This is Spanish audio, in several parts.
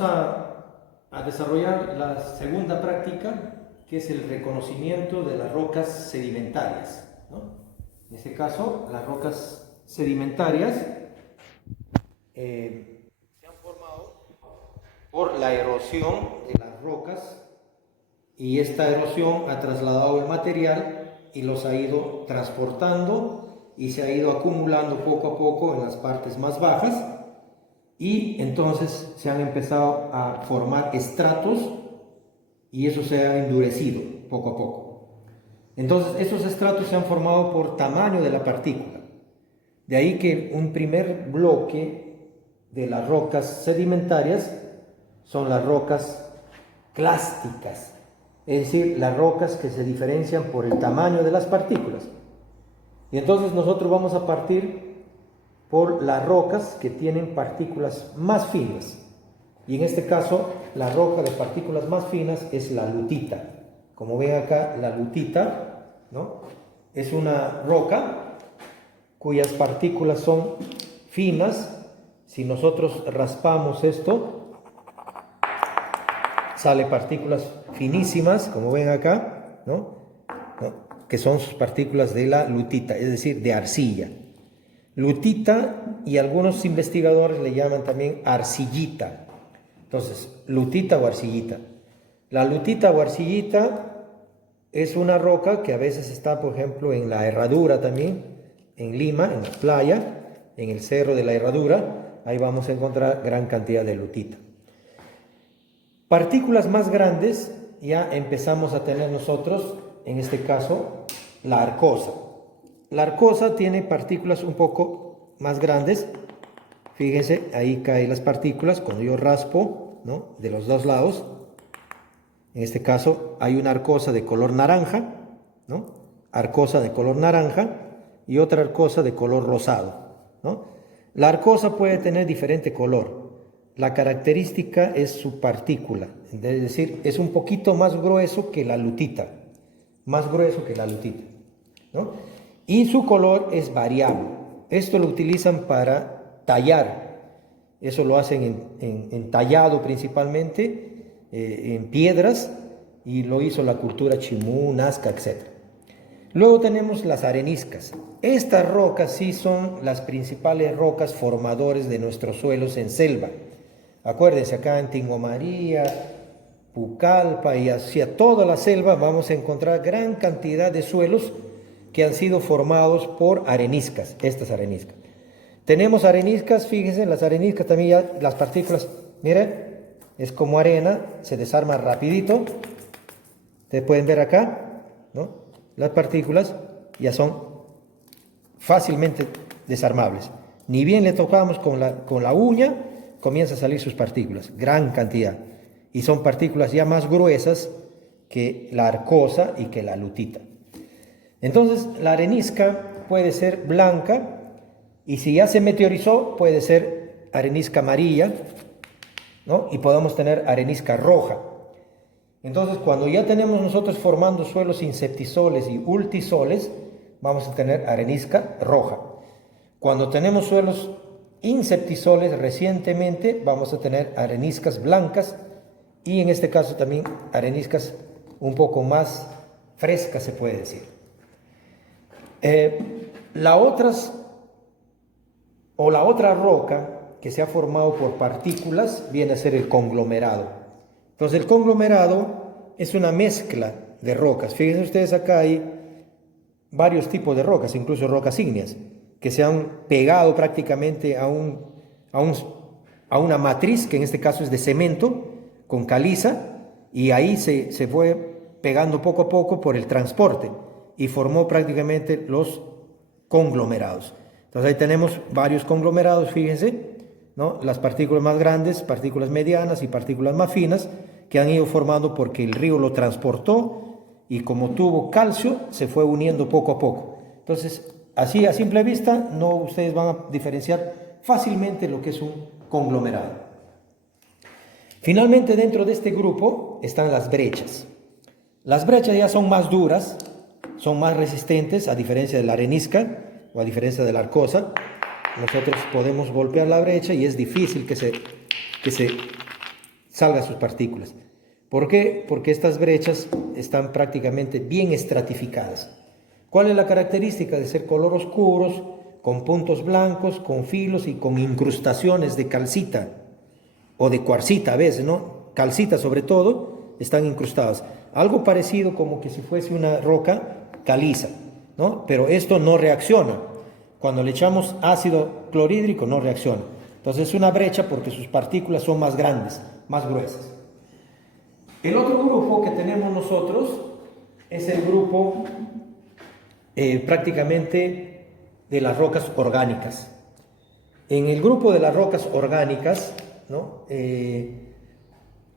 Vamos a desarrollar la segunda práctica, que es el reconocimiento de las rocas sedimentarias, ¿no? En este caso, las rocas sedimentarias se han formado por la erosión de las rocas, y esta erosión ha trasladado el material y los ha ido transportando y se ha ido acumulando poco a poco en las partes más bajas, y entonces se han empezado a formar estratos y eso se ha endurecido poco a poco. Entonces estos estratos se han formado por tamaño de la partícula. De ahí que un primer bloque de las rocas sedimentarias son las rocas clásticas, es decir, las rocas que se diferencian por el tamaño de las partículas. Y entonces nosotros vamos a partir por las rocas que tienen partículas más finas. Y en este caso, la roca de partículas más finas es la lutita. Como ven acá, la lutita, ¿no?, es una roca cuyas partículas son finas. Si nosotros raspamos esto, sale partículas finísimas, como ven acá, ¿no?, que son sus partículas de la lutita, es decir, de arcilla. Lutita, y algunos investigadores le llaman también arcillita. Entonces, lutita o arcillita. La lutita o arcillita es una roca que a veces está, por ejemplo, en la Herradura también, en Lima, en la playa, en el cerro de la Herradura. Ahí vamos a encontrar gran cantidad de lutita. Partículas más grandes ya empezamos a tener nosotros, en este caso, la arcosa. La arcosa tiene partículas un poco más grandes. Fíjense, ahí caen las partículas cuando yo raspo, ¿no?, de los dos lados. En este caso hay una arcosa de color naranja, ¿no?, arcosa de color naranja, y otra arcosa de color rosado, ¿no? La arcosa puede tener diferente color. La característica es su partícula, es decir, es un poquito más grueso que la lutita, más grueso que la lutita, ¿no? Y su color es variable. Esto lo utilizan para tallar. Eso lo hacen en tallado principalmente, en piedras, y lo hizo la cultura Chimú, Nazca, etc. Luego tenemos las areniscas. Estas rocas sí son las principales rocas formadores de nuestros suelos en selva. Acuérdense, acá en Tingo María, Pucallpa y hacia toda la selva vamos a encontrar gran cantidad de suelos que han sido formados por areniscas, estas areniscas. Tenemos areniscas, fíjense, las areniscas también ya, las partículas, miren, es como arena, se desarma rapidito. Ustedes pueden ver acá, ¿no?, las partículas ya son fácilmente desarmables. Ni bien le tocamos con la uña, comienza a salir sus partículas, gran cantidad. Y son partículas ya más gruesas que la arcosa y que la lutita. Entonces, la arenisca puede ser blanca, y si ya se meteorizó, puede ser arenisca amarilla, ¿no?, y podemos tener arenisca roja. Entonces, cuando ya tenemos nosotros formando suelos inceptisoles y ultisoles, vamos a tener arenisca roja. Cuando tenemos suelos inceptisoles recientemente, vamos a tener areniscas blancas, y en este caso también areniscas un poco más frescas, se puede decir. La otra roca que se ha formado por partículas viene a ser el conglomerado. Entonces, el conglomerado es una mezcla de rocas. Fíjense ustedes, acá hay varios tipos de rocas, incluso rocas ígneas, que se han pegado prácticamente a una matriz, que en este caso es de cemento con caliza, y ahí se fue pegando poco a poco por el transporte y formó prácticamente los conglomerados. Entonces ahí tenemos varios conglomerados, fíjense, ¿no?, las partículas más grandes, partículas medianas y partículas más finas, que han ido formando porque el río lo transportó, y como tuvo calcio se fue uniendo poco a poco. Entonces, así a simple vista no ustedes van a diferenciar fácilmente lo que es un conglomerado. Finalmente, dentro de este grupo están las brechas. Las brechas ya son más duras, son más resistentes, a diferencia de la arenisca o a diferencia de la arcosa. Nosotros podemos golpear la brecha y es difícil que se salgan sus partículas. ¿Por qué? Porque estas brechas están prácticamente bien estratificadas. ¿Cuál es la característica de ser color oscuros, con puntos blancos, con filos y con incrustaciones de calcita o de cuarcita a veces, ¿no? Calcita sobre todo, están incrustadas. Algo parecido como que si fuese una roca caliza, ¿no? Pero esto no reacciona. Cuando le echamos ácido clorhídrico no reacciona. Entonces es una brecha porque sus partículas son más grandes, más gruesas. El otro grupo que tenemos nosotros es el grupo prácticamente de las rocas orgánicas. En el grupo de las rocas orgánicas, ¿no?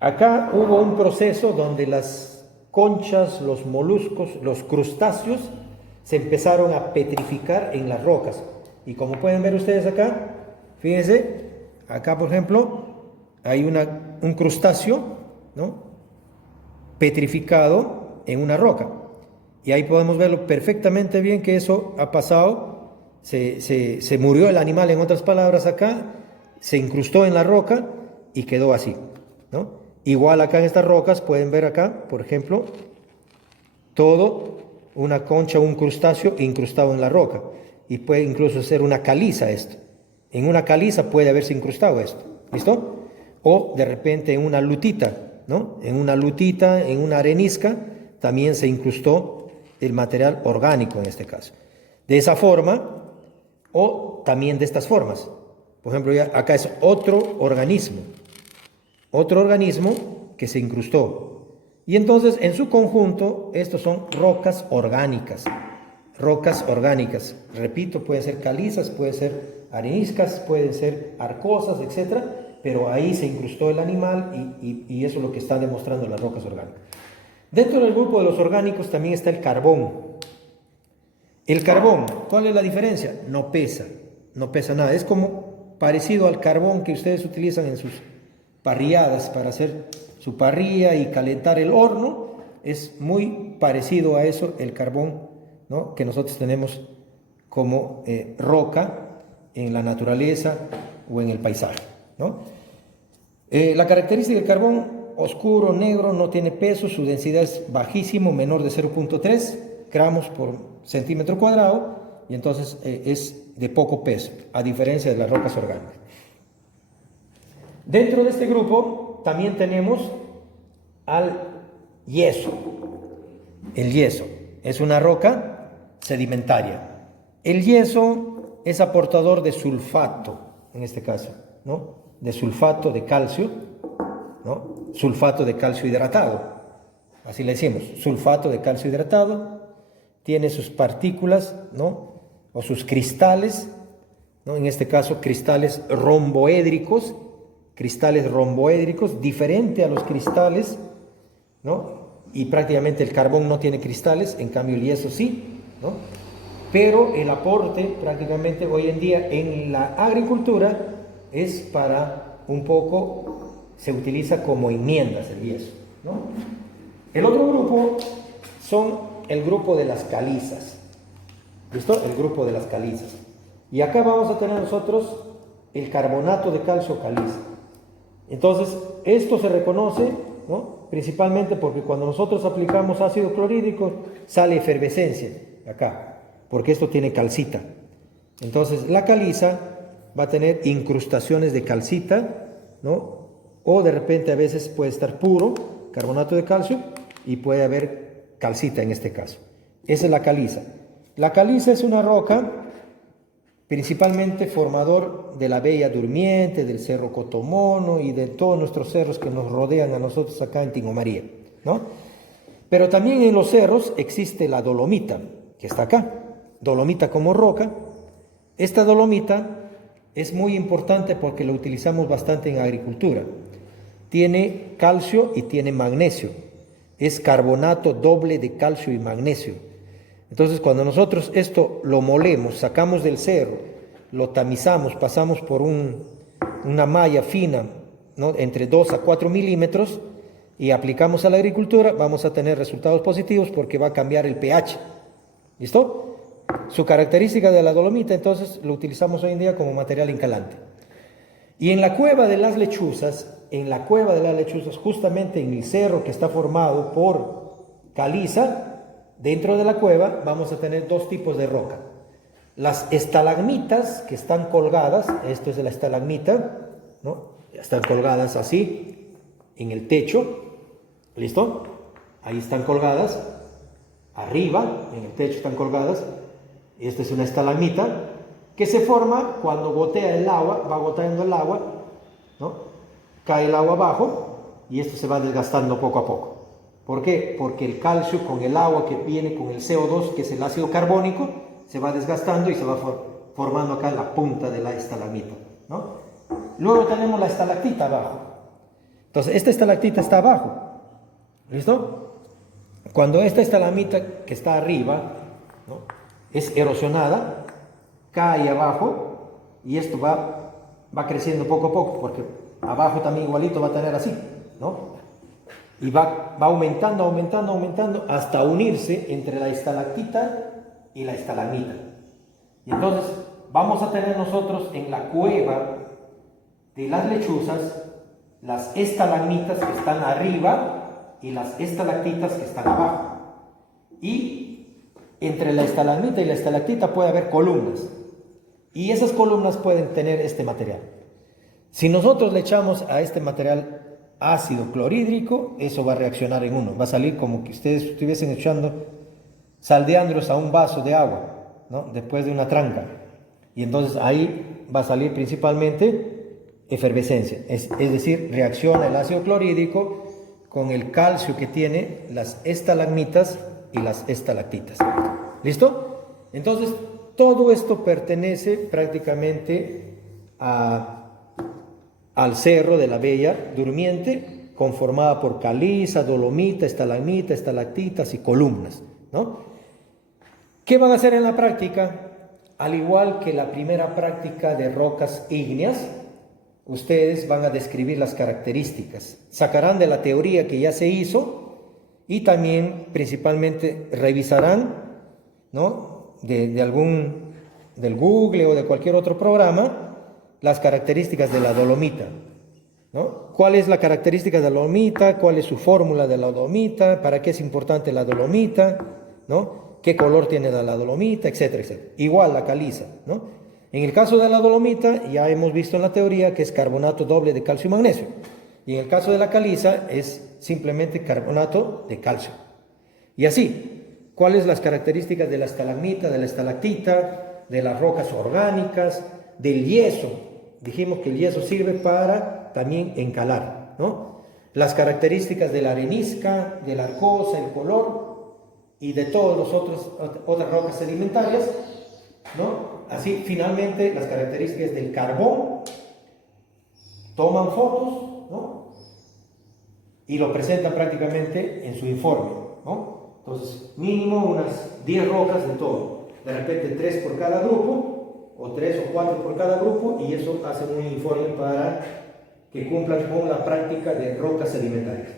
Acá hubo un proceso donde las conchas, los moluscos, los crustáceos se empezaron a petrificar en las rocas. Y como pueden ver ustedes acá, fíjense, acá por ejemplo, hay un crustáceo, ¿no? Petrificado en una roca. Y ahí podemos verlo perfectamente bien que eso ha pasado, se murió el animal, en otras palabras acá, se incrustó en la roca y quedó así, ¿no? Igual acá en estas rocas pueden ver acá, por ejemplo, todo una concha, un crustáceo incrustado en la roca. Y puede incluso ser una caliza esto. En una caliza puede haberse incrustado esto, ¿listo? O de repente en una lutita, ¿no? En una lutita, en una arenisca, también se incrustó el material orgánico en este caso. De esa forma, o también de estas formas. Por ejemplo, ya acá es otro organismo que se incrustó. Y entonces, en su conjunto, estos son rocas orgánicas. Rocas orgánicas. Repito, pueden ser calizas, pueden ser areniscas, pueden ser arcosas, etc. Pero ahí se incrustó el animal y eso es lo que están demostrando las rocas orgánicas. Dentro del grupo de los orgánicos también está el carbón. El carbón, ¿cuál es la diferencia? No pesa nada. Es como parecido al carbón que ustedes utilizan en sus parrilladas para hacer su parrilla y calentar el horno. Es muy parecido a eso el carbón, ¿no? Que nosotros tenemos como roca en la naturaleza o en el paisaje, ¿no? La característica del carbón: oscuro, negro, no tiene peso, su densidad es bajísimo, menor de 0.3 gramos por centímetro cuadrado, y entonces es de poco peso, a diferencia de las rocas orgánicas. Dentro de este grupo también tenemos al yeso. El yeso es una roca sedimentaria. El yeso es aportador de sulfato, en este caso, ¿no? De sulfato de calcio, ¿no? Sulfato de calcio hidratado, así le decimos, sulfato de calcio hidratado. Tiene sus partículas, ¿no? O sus cristales, ¿no? En este caso cristales romboédricos, diferente a los cristales, ¿no? Y prácticamente el carbón no tiene cristales, en cambio el yeso sí, ¿no? Pero el aporte prácticamente hoy en día en la agricultura es para un poco, se utiliza como enmiendas el yeso, ¿no? El otro grupo son el grupo de las calizas, ¿listo? El grupo de las calizas. Y acá vamos a tener nosotros el carbonato de calcio caliza. Entonces, esto se reconoce, ¿no? Principalmente porque cuando nosotros aplicamos ácido clorhídrico sale efervescencia acá, porque esto tiene calcita. Entonces, la caliza va a tener incrustaciones de calcita, ¿no? O de repente a veces puede estar puro carbonato de calcio y puede haber calcita en este caso. Esa es la caliza. La caliza es una roca principalmente formador de la Bella Durmiente, del Cerro Cotomono y de todos nuestros cerros que nos rodean a nosotros acá en Tingo María, ¿no? Pero también en los cerros existe la dolomita, que está acá, dolomita como roca. Esta dolomita es muy importante porque la utilizamos bastante en agricultura. Tiene calcio y tiene magnesio. Es carbonato doble de calcio y magnesio. Entonces, cuando nosotros esto lo molemos, sacamos del cerro, lo tamizamos, pasamos por una malla fina, ¿no? Entre 2 a 4 milímetros, y aplicamos a la agricultura, vamos a tener resultados positivos porque va a cambiar el pH. ¿Listo? Su característica de la dolomita, entonces, lo utilizamos hoy en día como material incalante. Y en la cueva de las lechuzas, en la cueva de las lechuzas, justamente en el cerro que está formado por caliza, dentro de la cueva vamos a tener dos tipos de roca. Las estalagmitas que están colgadas, esto es de la estalagmita, ¿no? Están colgadas así en el techo, ¿listo? Ahí están colgadas, arriba en el techo están colgadas. Esta es una estalagmita que se forma cuando gotea el agua, va goteando el agua, ¿no? Cae el agua abajo y esto se va desgastando poco a poco. ¿Por qué? Porque el calcio con el agua que viene con el CO2, que es el ácido carbónico, se va desgastando y se va formando acá la punta de la estalagmita, ¿no? Luego tenemos la estalactita abajo. Entonces, esta estalactita está abajo, ¿listo? Cuando esta estalagmita que está arriba, ¿no?, es erosionada, cae abajo y esto va creciendo poco a poco, porque abajo también igualito va a tener así, ¿no? Y va aumentando, aumentando, aumentando hasta unirse entre la estalactita y la estalagmita. Y entonces vamos a tener nosotros en la cueva de las lechuzas las estalagmitas que están arriba y las estalactitas que están abajo. Y entre la estalagmita y la estalactita puede haber columnas. Y esas columnas pueden tener este material. Si nosotros le echamos a este material ácido clorhídrico, eso va a reaccionar en uno. Va a salir como que ustedes estuviesen echando sal de Andros a un vaso de agua, ¿no?, después de una tranca. Y entonces ahí va a salir principalmente efervescencia. Es decir, reacciona el ácido clorhídrico con el calcio que tiene las estalagmitas y las estalactitas. ¿Listo? Entonces, todo esto pertenece prácticamente al cerro de la Bella Durmiente, conformada por caliza, dolomita, estalagmita, estalactitas y columnas, ¿no? ¿Qué van a hacer en la práctica? Al igual que la primera práctica de rocas ígneas, ustedes van a describir las características, sacarán de la teoría que ya se hizo y también principalmente revisarán, ¿no?, del Google o de cualquier otro programa, las características de la dolomita, ¿no? ¿Cuál es la característica de la dolomita? ¿Cuál es su fórmula de la dolomita? ¿Para qué es importante la dolomita? ¿No? ¿Qué color tiene la dolomita? Etcétera, etcétera. Igual la caliza, ¿no? En el caso de la dolomita, ya hemos visto en la teoría que es carbonato doble de calcio y magnesio. Y en el caso de la caliza es simplemente carbonato de calcio. Y así, ¿cuáles las características de la estalagmita, de la estalactita, de las rocas orgánicas, del yeso? Dijimos que el yeso sirve para también encalar, ¿no? Las características de la arenisca, de la arcosa, el color y de todas las otras rocas sedimentarias, ¿no? Así, finalmente, las características del carbón. Toman fotos, ¿no?, y lo presentan prácticamente en su informe, ¿no? Entonces, mínimo unas 10 rocas de todo. De repente 3 por cada grupo, o 3 o 4 por cada grupo, y eso hace un informe para que cumplan con la práctica de rocas sedimentarias.